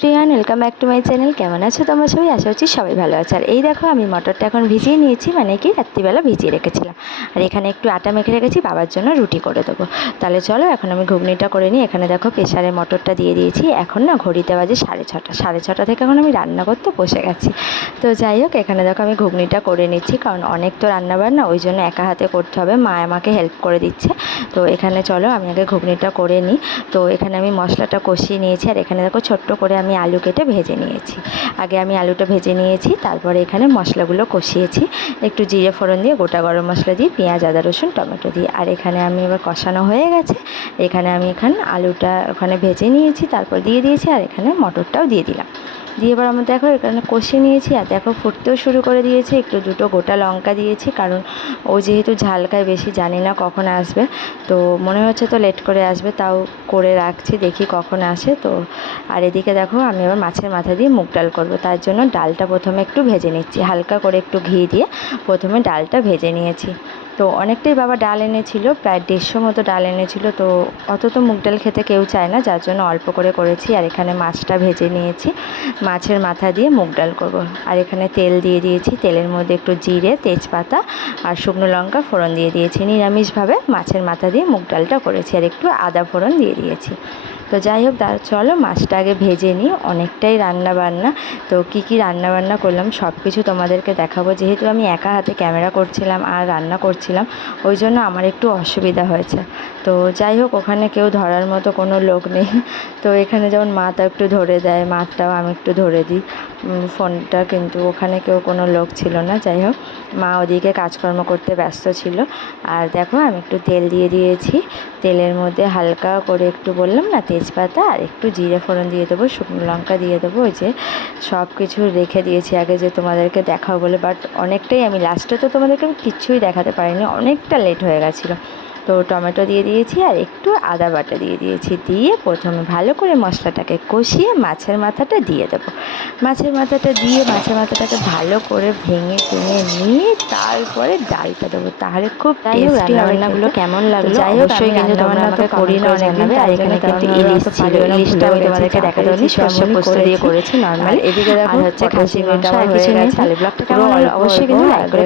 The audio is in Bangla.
Priyan, welcome back to my channel. কেমন আছো তোমরা সবাই? আশা করছি সবাই ভালো আছে। আর এই দেখো, আমি মটরটা এখন ভিজিয়ে নিয়েছি, মানে কি রাত্রিবেলা ভিজিয়ে রেখেছিলাম। আর এখানে একটু আটা মেখে রেখেছি, বাবার জন্য রুটি করে দেবো। তাহলে চলো এখন আমি ঘুগনিটা করে নিই। এখানে দেখো প্রেসারে মটরটা দিয়ে দিয়েছি। এখন না ঘড়িতে বাজে 6:30। 6:30 থেকে এখন আমি রান্না করতে বসে গেছি। তো যাই হোক, এখানে দেখো আমি ঘুগনিটা করে নিচ্ছি, কারণ অনেক তো রান্নাবান্না, ওই জন্য একা হাতে করতে হবে। মা আমাকে হেল্প করে দিচ্ছে। তো এখানে চলো আমি আগে ঘুগনিটা করে নিই। তো এখানে আমি মশলাটা কষিয়ে নিয়েছি। আর এখানে দেখো ছোট্ট করে আমি আলু কেটে ভেজে নিয়েছি। আগে আমি আলুটা ভেজে নিয়েছি, তারপরে এখানে মশলাগুলো কষিয়েছি। একটু জিরে ফোড়ন দিয়ে, গোটা গরম মশলা দিয়ে, পেঁয়াজ আদা রসুন টমেটো দিয়ে। আর এখানে আমি এবার কষানো হয়ে গেছে। এখানে আমি আলুটা ওখানে ভেজে নিয়েছি, তারপর দিয়ে দিয়েছি। আর এখানে মটরটাও দিয়ে দিলাম। দিয়ে এবার আমরা দেখো এখানে কষিয়ে নিয়েছি। আর দেখো ফুটতেও শুরু করে দিয়েছি। একটু দুটো গোটা লঙ্কা দিয়েছি, কারণ ও যেহেতু ঝাল খায় বেশি, জানি না কখন আসবে। তো মনে হচ্ছে তো লেট করে আসবে, তাও করে রাখছি, দেখি কখন আসে। তো আর এদিকে দেখো আমি এবার মাছের মাথা দিয়ে মুগ ডাল করব। তার জন্য ডালটা প্রথমে একটু ভেজে নিচ্ছি, হালকা করে একটু ঘি দিয়ে প্রথমে ডালটা ভেজে নিয়েছি। তো অনেকটাই বাবা ডাল এনেছিল, প্রায় 150 মতো ডাল এনেছিল। তো অত তো মুগ ডাল খেতে কেউ চায় না, যার জন্য অল্প করে করেছি। আর এখানে মাছটা ভেজে নিয়েছি, মাছের মাথা দিয়ে মুগ ডাল করব। আর এখানে তেল দিয়ে দিয়েছি, তেলের মধ্যে একটু জিরে, তেজপাতা আর শুকনো লঙ্কা ফোড়ন দিয়ে দিয়েছি। নিরামিষভাবে মাছের মাথা দিয়ে মুগ ডালটা করেছি, আর একটু আদা ফোড়ন দিয়ে দিয়েছি। তো যাই হোক, চলো মাছটা আগে ভেজে নিই। অনেকটাই রান্না বান্না, তো কী কী রান্না বান্না করলাম সব কিছু তোমাদেরকে দেখাবো। যেহেতু আমি একা হাতে ক্যামেরা করছিলাম আর রান্না করছিলাম, ওই জন্য আমার একটু অসুবিধা হয়েছে। তো যাই হোক, ওখানে কেউ ধরার মতো কোনো লোক নেই। তো এখানে যেমন মাটা একটু ধরে দেয়, মাটাও আমি একটু ধরে দিই ফোনটা, কিন্তু ওখানে কেউ কোনো লোক ছিল না। যাই হোক, মা ওদিকে কাজকর্ম করতে ব্যস্ত ছিল। আর দেখো আমি একটু তেল দিয়ে দিয়েছি, তেলের মধ্যে হালকা করে একটু বললাম না, তেজপাতা আর একটু জিরে ফোড়ন দিয়ে দেবো, শুকনো লঙ্কা দিয়ে দেবো। ওই যে সব কিছু রেখে দিয়েছি আগে, যে তোমাদেরকে দেখাও বলে। বাট অনেকটাই আমি লাস্টে তো তোমাদেরকে আমি কিচ্ছুই দেখাতে পারিনি, অনেকটা লেট হয়ে গেছিলো। তো টমেটো দিয়ে দিয়েছি আর একটু আদা বাটা দিয়ে দিয়েছি। দিয়ে প্রথমে ভালো করে মশলাটাকে কষিয়ে মাছের মাথাটা দিয়ে দেবো। মাছের মাথাটাকে ভালো করে ভেঙে নিয়ে তারপরে ডালটা দেবো, তাহলে খুব টেস্টি হবে। রান্নাগুলো কেমন লাগলো অবশ্যই কিন্তু তোমরা আমাকে করি না অনেকদিন। আর এখানে কিন্তু ইলিশ ছিল, ইলিশটা আমি তোমাদেরকে দেখাতে পারিনি, সর্ষে পোস্ত দিয়ে করেছি নর্মালি। এদিকে দেখো হচ্ছে খাসির মাংস, আর কিছু নেই। তাহলে ব্লগটা কেমন লাগলো অবশ্যই কিন্তু লাইক করে